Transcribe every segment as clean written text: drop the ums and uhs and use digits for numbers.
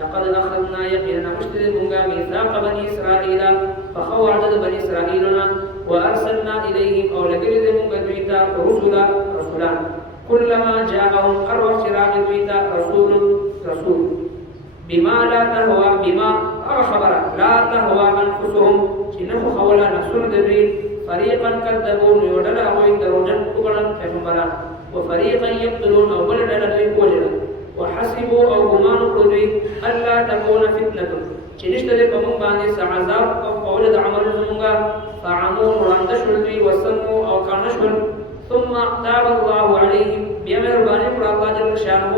لقد أخذنا يقينا مشتري منغا ميثاق بني إسرائيل فخو عدد بني إسرائيلنا وأرسلنا إليهم أو لقد منغا دويتا رسولا كلما جاءهم أروى شراء دويتا رسول بما لا تهوى بما أخبر لا تهوى أنفسهم شنو خولا نفسهم دبي فريقا كذبوا يودل أوين دروجن تقلن كفمرا وفريقا يقتلون أو بلد لدي وجلا وحسبوا أو غمان قدري ألا تكون فتنة شنشتري بمن باني سعذاب أو قولد عمل زمونغا فعموا مرانت شلدي وسموا أو كانشل ثم تاب الله عليهم بيامر باني الله جل شانه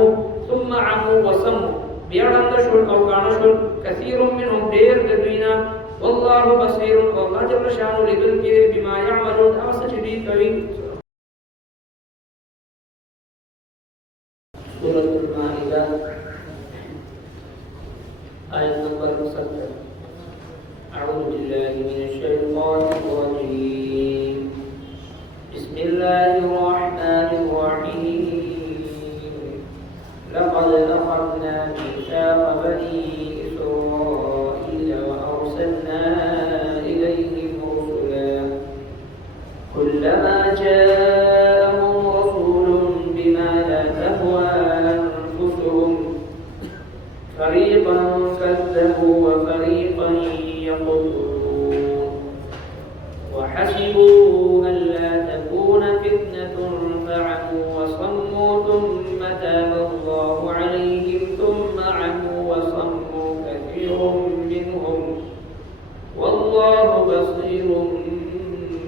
ثم عموا وسموا بيارند شل أو كانشل كثير منهم دير دبينا والله بصير والله جل شانه لذلك بما يعملون أمسجدي كريم. سورة المائدة آية نمبر 7. أعوذ بالله من الشيطان الرجيم. بسم الله الرحمن الرحيم. لقد أخذنا ميثاق بني إسرائيل وأرسلنا إليهم رسلا كلما جاءهم رسول بما لا تهوى أنفسهم فريقا كذبوا وفريقا يقتلون وحسبوا ألا تكون فتنة فعموا وصموا ثم تاب الله عليهم ثم عموا وصموا كثير منهم والله بصير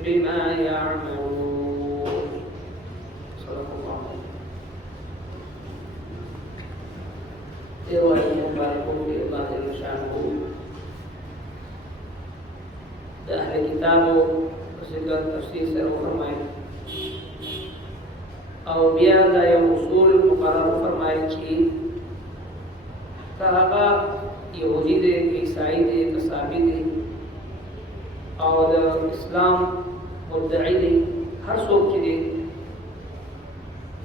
بما يعملون. صدق الله. رواية مباركة الله جل شانه أهل كتابه وسيدنا تفسير سر فرمائے او بیا دا یو اصول مقرر فرمائے چی کہا یہودی دے عیسائی دے کسابی دے او دا اسلام مدعی دے ہر سوک چی دے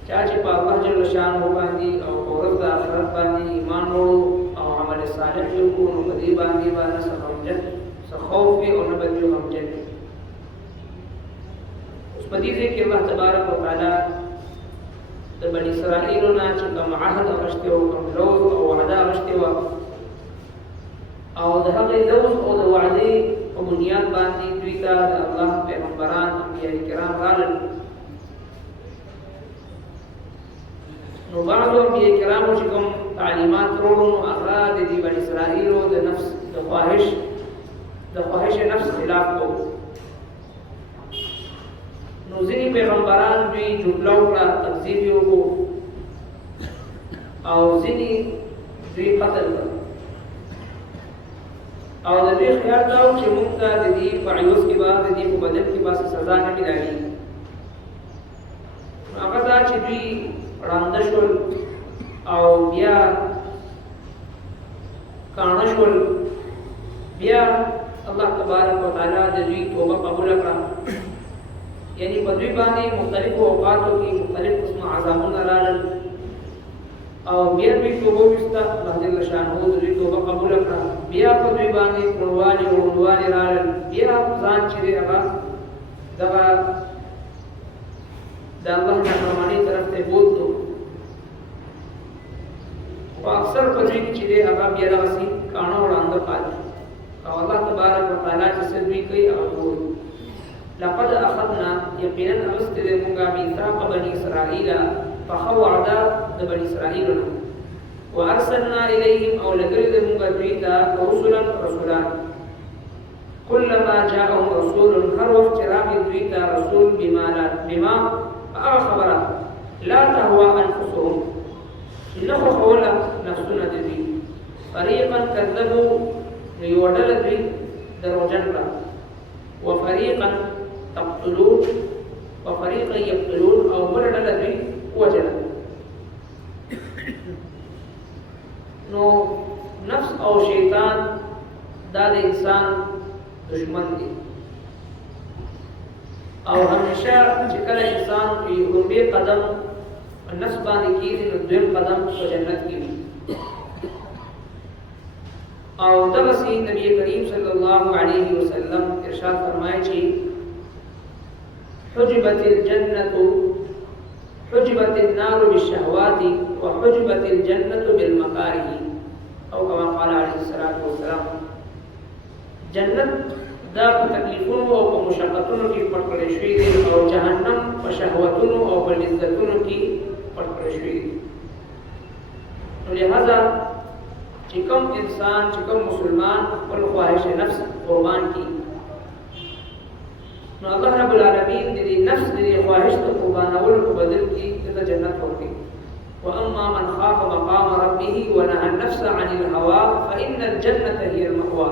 چاچے پا اللہ جل شانہ باندی او قورت دا آخرت باندی ایمان روڑو او عمل صالح جو کو نبدی باندی بانا سخوجت سخوف کے اور نبدی و ہمجت اس مدید ہے کہ اللہ تبارک و تعالی بني إسرائيل چې کوم عهد اغشته او کوم لوز او وعده اغشته او د هغه لوز او د وعده په بنیاد باندې دوی ته د الله پیغمبران انبیاء کرام راغلل. نو بعضو انبیاء کرامو چې کوم تعلیمات وروړو نو هغه د دې بني اسرائیل د نفس د خواهش نفس خلاف کوو. نو ځینې پیغمبران دوی جمله وکړه تکذیب یې وکړو او ځینې دوی قتل کړل او د دوی خیال دا و چې موږ ته د دې په عیوز کې به د دې په بدل کې به سزا نه ملایي. نو هغه دا چې دوی ړانده شول او بیا کاڼه شول بیا الله تبارک وتعالی د دوی توبه قبوله کړه. یعنی په دوی باندې مختلف اوقاتو کې مختلف قسم عذابونه راغلل او بیا دوی توبه وستا الله جل شانه دوی توبه قبول کړه. بیا په دوی باندې پروالي او ډوالي راغلل بیا ځان چې هغه دغه د الله نافرمانی طرف ته بوتلو او اکثر په دوی کې چې هغه بیا راځي کانو وړاندې پاتې او الله تبارک وتعالى چې سوي کوي او لقد أخذنا يقينا أمستد منغا ميثاق بني إسرائيل فخو عدا بني إسرائيل وأرسلنا إليهم أو لقرد منغا دويتا رسولا كلما جاءهم رسول هر وقت رامي دويتا رسول بما أخبر لا تهوى أنفسهم إنه خولا نفسنا دوي فريقا كذبوا ليودل دوي دروجن وفريقا تقتلون وفريقا يقتلون او بلد الذي وجل. نو نفس او شیطان دا د انسان دشمن دی او همیشه چې کله انسان په لومړي قدم نفس باندې کېږي نو دویم قدم په جنت کې وي. او دغسی نبی کریم صلی الله علیه وسلم ارشاد فرمایي چې حجبت النار بالشهوات وحجبت الجنة بالمكاره او كما قال عليه الصلاة والسلام. جنت دا په تکلیفونو او په مشقتونو کې پټ کړی شوی دی او جهنم په شهوتونو او په لذتونو کې پټ کړی شوی دی. نو لہذا چې کوم انسان چې کوم مسلمان خپل خواهش نفس قربان کی نو الله رب العالمین دې نفس دې خواهش ته قربانول په بدل کې د جنت ورکړي. واما من خاف مقام ربه ونهى النفس عن الهوى فان الجنه هي المأوى.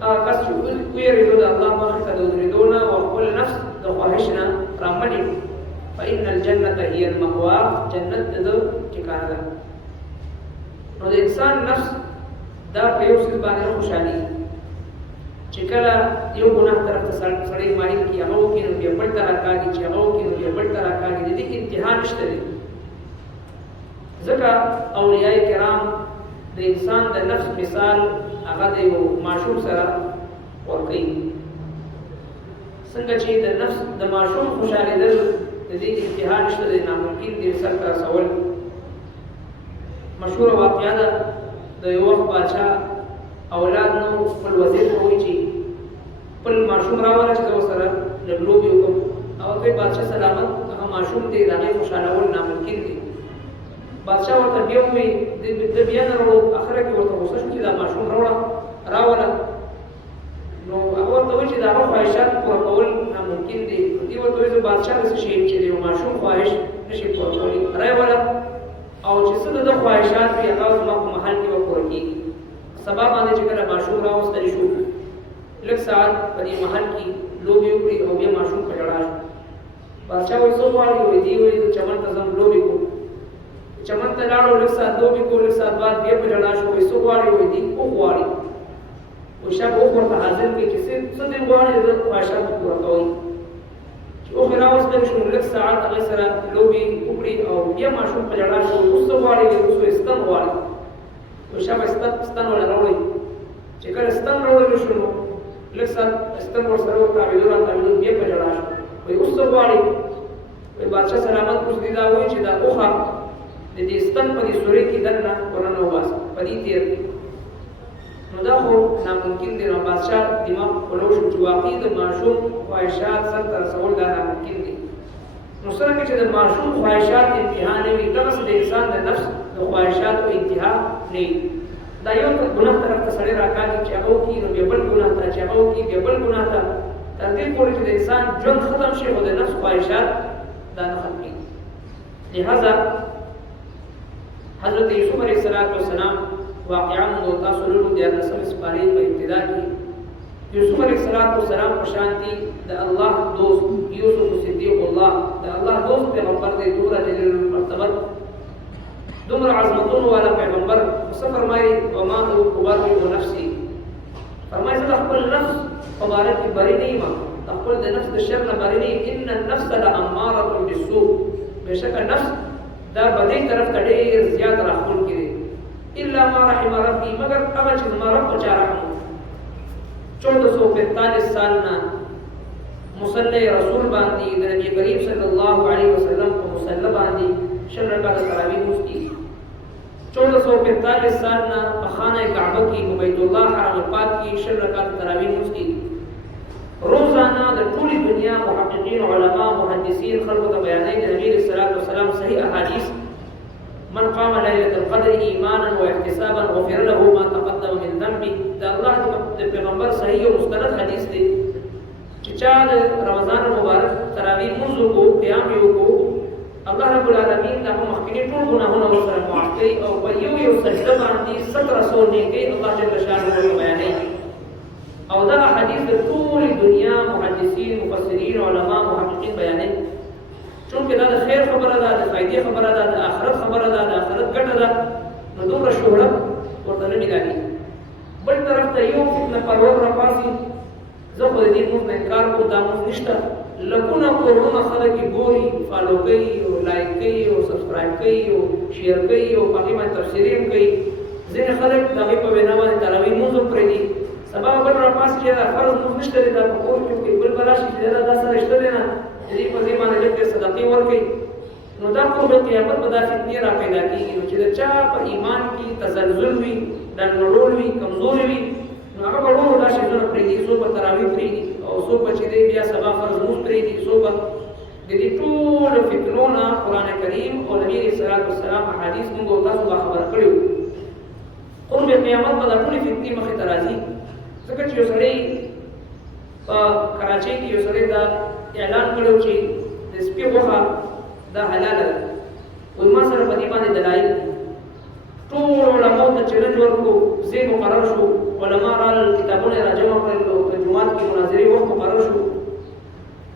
کس چې ویریدو د الله مخې ته د ودرېدونه او خپل نفس د خواهش نه رامنې فان الجنه هي المأوى، جنت د ټکانه ده. نو د انسان نفس دا په یو څه باندې خوشحالي چې کله یو ګناه طرف ته سړی مایل کي هغه وکړي نو بیا بل ته راکاږي، چې هغه وکړي نو بیا بل ته راکاږي. د دې انتها نشته دی. ځکه اولیاء کرام د انسان د نفس مثال هغه د یو ماشوم سره ورکوي. څنګه چې د نفس د ماشوم خوشحالېدل د دې انتها نشته دی، ناممکن دی سر ته رسول. مشهوره واقعه ده د یو وخت باچا اولاد نو خپل وزیر ته وایي چې خپل ماشوم راوله چې زه ورسره لږ لوبې وکړم. او ته بادشاه سلامت هغه ماشوم دی، د هغې خوشحالول ناممکن دی. بادشاه ورته بیا ووایي د بیا نه راوړو. اخره کې ورته غوسه شو چې دا ماشوم راوله. نو هغه ورته وایي چې د هغه خواهشات پوره کول ناممکن دي. دې ورته وایي زه بادشاه داسې شی یم چې د یو ماشوم خواهش نشي پوره کولی، راوله او چې څه د ده خواهشات وي هغه زما په محل کې به پوره کېږي. سبا باندې چې کله ماشوم راوستلی شو، لږ ساعت په دې محل کې لوبې وکړي او بیا ماشوم په ژړا شو. بادشاه وایي څه غواړي؟ وایي دې وایي زه چمن ته ځم لوبې کوم. چمن ته لاړو، لږ ساعت لوبې کړو، لږ ساعت بعد بیا په ژړا شو. وایي څه غواړي؟ وایي دې اوښ غواړي. وایي شاه به اوښ ورته حاضر کړي چې څه دې غواړي د ده خواهشات به پوره کوئ. چې اوښ یې راوستلی شو، لږ ساعت هغې سره لوبې وکړي او بیا ماشوم په ژړا شو. اوس څه غواړي؟ اوس وایي ستن غواړي. وایي شاه به ستن وله راوړئ. چې کله ستن راوړلی شو نو لږ ساعت ستن ورسره وتاوېدو راتاوېدو بیا په ژړا شو. وایي اوس څه غواړي؟ وایي بادشاه سلامت اوس دې دا وایي چې دا اوښه د دې ستن په دې سورې کې دننه ورننه وباسه، په دې تېر کړي. نو دا خو ناممکن دی. نو بادشاه دماغ پلو شو چې واقعي د ماشوم خواهشات سر ته رسول دا ناممکن دی. نو څرنګه چې د ماشوم خواهشات انتها نه وي، دغسې د انسان د نفس د خواهشاتو انتها نه وي. دا یو ګناه طرف ته سړی راکاږي چې هغه وکړي نو بیا بل ګناه ته، چې هغه وکړي بیا بل ګناه ته، تر دې پورې چې د انسان ژوند ختم شي خو د نفس خواهشات دا نه ختمېږي. لہذا حضرت یوسف علیه السلام واقعا موږ تاسو لولو د 18 سپارې په ابتدا کې. یوسف علیه السلام په شان دي د الله دوست یوسف صدیق الله، د الله دوست پیغمبر دی، دومره جلیل المرتبه، دومره عظمتونو والا پیغمبر. څه فرمایي؟ وما ابرئ نفسي، فرمایي زه د خپل نفس په باره کې بری نه یم، د خپل د نفس د شر نه بری نه یم. ان النفس لاماره بالسوء، بېشکه نفس دا بدۍ طرف ته ډېر زیات راښکونکی دی. الا ما رحم ربي، مگر هغه چې زما رب په چا رحم وکړي. 1445 سال نه مصلی رسول باندې د نبي کریم صلی الله علیه وسلم په مصلی باندې 6 رکعته تراویح لمونځ کېږي. 1445 سال نه په خانه کعبه کې په بیت الله حرم پاک کې 6 رکعته تراویح لمونځ کېږي. روزانه د ټولې دنیا محققین، علما، محدثین خلکو ته بیانوي د نبي علیه السلام صحیح احادیث. من قام ليلة القدر إيمانا واحتسابا غفر له ما تقدم من ذنبه. دا الله د پیغمبر صحیح او مستند حدیث دی چې چا د رمضان مبارک تراویح لمونځ وکړو، قیام یې وکړو، الله رب العالمین دغه مخکینی ټول ګناهونه ورسره معاف کوي او په یو سجده باندې 1700 نیکۍ الله جل شانه بیانوي. او دا حدیث د ټولې دنیا محدثین، مفسرین، علما، محققین بیانوي. چونکې دا د خیر خبره ده، د فایدې خبره ده، د آخرت خبره ده، د آخرت ګټه ده، نو دومره شهرت ورته نه میلاږي. بل طرف ته یو فتنه پرور راپاسي، زه خو د دې لمونځ نه انکار کوم، دا لمونځ نشته. لکونه کورونه خلک یې ګوري، فالو کوي او لایک کوي او سبسکرایب کوي او شیر کوي او په هغې باندې تبصرې هم کوي. ځینې خلک د هغې په بنا باندې نشته دا په کور کې بل براشي دا سره شته نه دې په دې باندې لږ صدقې ورکړي نو دا قرب قیامت په دا فتنې را پیدا کېږي نو چې د چا په ایمان کې تزلزل وي ډنګړول وي کمزوري وي نو هغه به ورو دا شیزونه پرېږدي څوک به تراویح پرېږدي او څوک به چې دی بیا سبا فرض لمونځ پرېږدي څوک به د دې ټولو فتنو نه قرآن کریم او نبي علیه الصلاة والسلام احادیث موږ او تاسو به خبر کړي وو قرب قیامت به دا ټولې فتنې مخې ته راځي ځکه چې یو سړی په کراچۍ کې یو سړی دا اعلان کړی چې د سپي غوښه دا حلاله ده وایي ما سره په دې باندې دلایل ټول علماو ته چیلنج ورکړو ځای مقرر شو علما رالل کتابونه یې راجمع کړل او په جومات کې مناظرې وخت مقرر شو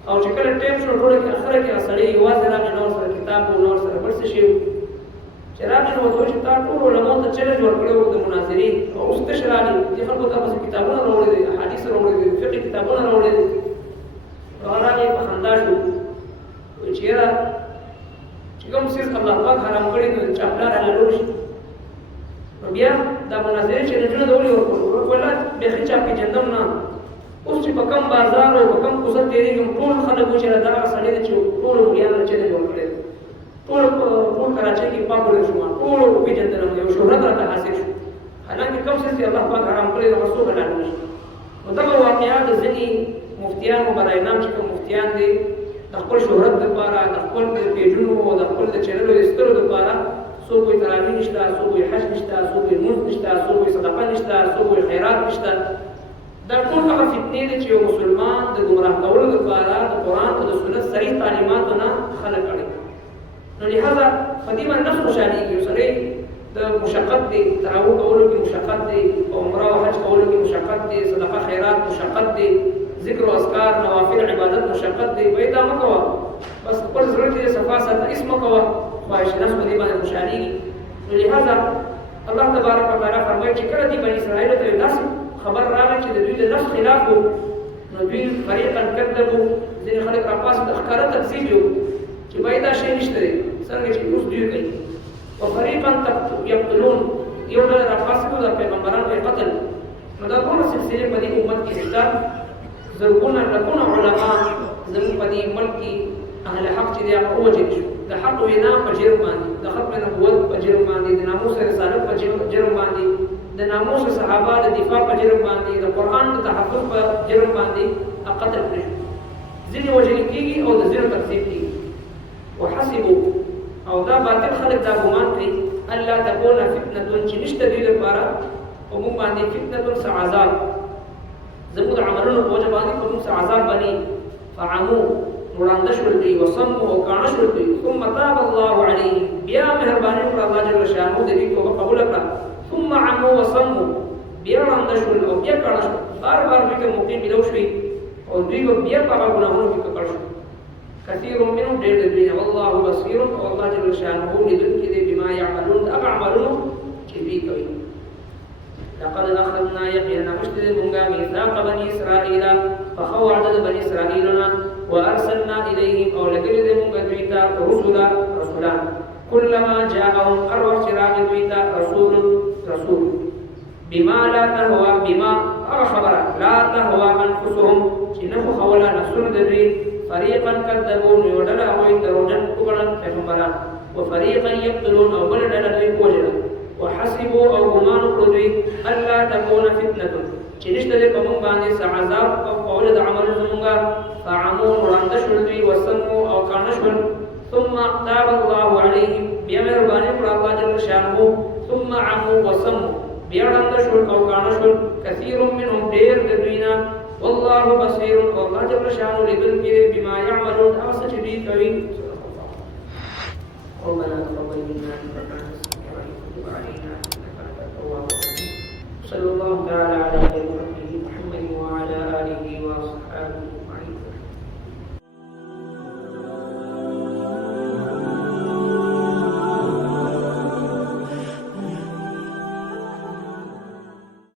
او چې کله ټیم شو ټوله کې اخره کې سړی یوازې راغی نور سره کتاب و نور سره بل څه شی و چې راغی نو ورته چې تا ټول علماو ته چیلنج ورکړی و د مناظرې او اوس تش راغلي دې خلکو ته بس کتابونه راوړي دي احادیث راوړي دي فقهي کتابونه راوړي دي راغی په خندا شو وایي چې یاره چې کوم څیز الله پاک حرام کړي نو چاپلار حلالول شي نو بیا دا مناظرې چې نجونه د ولې ورکړو ولا بیخي چا پېژندم نه اوس چې په کوم بازار او په کوم کوڅه تېرېږم ټول خلک و چې دا سړی دی چې ټولو مریانو نه چلنج ورکړی ټول کراچۍ کې پاپولر شوم ټولو وپېژندلم یو شهرت راته حاصل شو حالانکې کوم څیز چې الله پاک حرام کړی هغه څوک حلال نه شي نو دغه واقعات ځینې مفتیانو برای نام چې کوم مفتیان دي د خپل شهرت دپاره د خپل د پیجونو او د خپل د چینلو ایستلو دپاره څوک وایي تراویح نشته څوک وایي حج نشته څوک وایي لمونځ نشته څوک وایي صدقه نشته څوک وایي خیرات نشته دا ټول هغه فتنې دي چې یو مسلمان د ګمراه کولو دپاره د قرآن او د سنت صحیح تعلیماتو نه خلک اړوي نو لهذا په دې باندې نفس خوشحالېږي یو سړی د مشقت دی تعاون کولو کې مشقت دی عمره او حج کولو کې مشقت دی صدقه خیرات مشقت دی ذکر او اذکار نوافل عبادت مشقت دی وایي دا مه کوه بس خپل زړه کې صفا ساته هېڅ مه کوه خواهش نفس په دې باندې خوشحالېږي نو لهذا الله تبارک وتعالی فرمایي چې کله دې بني اسرائیلو ته یو داسې خبر راغی چې د دوی د نفس خلاف و نو دوی فریقا کذبو ځینې خلک راپاسې د ښکاره تکذیب یو چې باید دا شی نشته دی څرنګه چې اوس دوی کوي وفریقا یقتلون یو ډله راپاسېدو د پیغمبرانو یې قتل نو دا ټوله سلسلې په دې امت کې شته زرګونه لکونه علما زموږ په دې ملک کې اهل حق چې دی هغه ووژل شو د حق وینا په جرم باندې د ختم نبوت په جرم باندې د ناموس رسالت په جرم باندې د ناموس صحابه د دفاع په جرم باندې د قرآن د تحفظ په جرم باندې قتل کړي شو ځینې وژل کېږي او د ځینو تکذیب کېږي وحسبوا او دا باطل خلک دا ګمان کوي الله تكون فتنه چې نشته دوی لپاره په موږ باندې فتنه څه عذاب زموږ د عملونو په وجه باندې په موږ څه عذاب باندې فعموا وړاندې شول دوی وصموا او کاڼه شول دوی ثم تاب الله عليهم بیا مهرباني وکړه الله جل شانه د دې توبه قبول کړه ثم عموا وصموا بیا وړاندې شول او بیا کاڼه شول بار بار دوی ته موقع ملو شوي او دوی بیا په هغه ګناهونو کې ککړ شول كثير منهم ډېر دوی والله بصير او الله جل شانه لیدونکی دی بما يعملون هغه عملونه چې دوی کوي لقد أخذنا يقينا مشتد منغا ميثاق بني إسرائيل فخو عدد بني إسرائيلنا وأرسلنا إليهم أو لقد منغا دويتا رسولا كلما جاءهم أروح شراغ دويتا رسول بما لا تهوى بما أرخبر لا تهوى أنفسهم شنخو خولا نفسون دوي فريقا كذبون يودل أوي دروجن كبرا كفمبرا وفريقا يقتلون أو بلدنا دوي كوجلا وحسبوا او ګمان وکړي الله تكون فتنه چې نشته د کوم باندې عذاب او قول د عمل زمونږه فعموا وړاندې شول دوی وسموا او کاڼه شول ثم تاب الله عليهم بیا مهرباني وکړه الله جل شانه ثم عموا وسموا بیا وړاندې شول او کاڼه شول كثير منهم ډېر د دوینا والله بصير او الله جل شانه لیدونکی بما يعملون هغه څه چې دوی کوي ربنا تقبل منا انك علينا انك انت التواب الرحيم صلى الله تعالى على خير خلقه محمد وعلى اله واصحابه اجمعين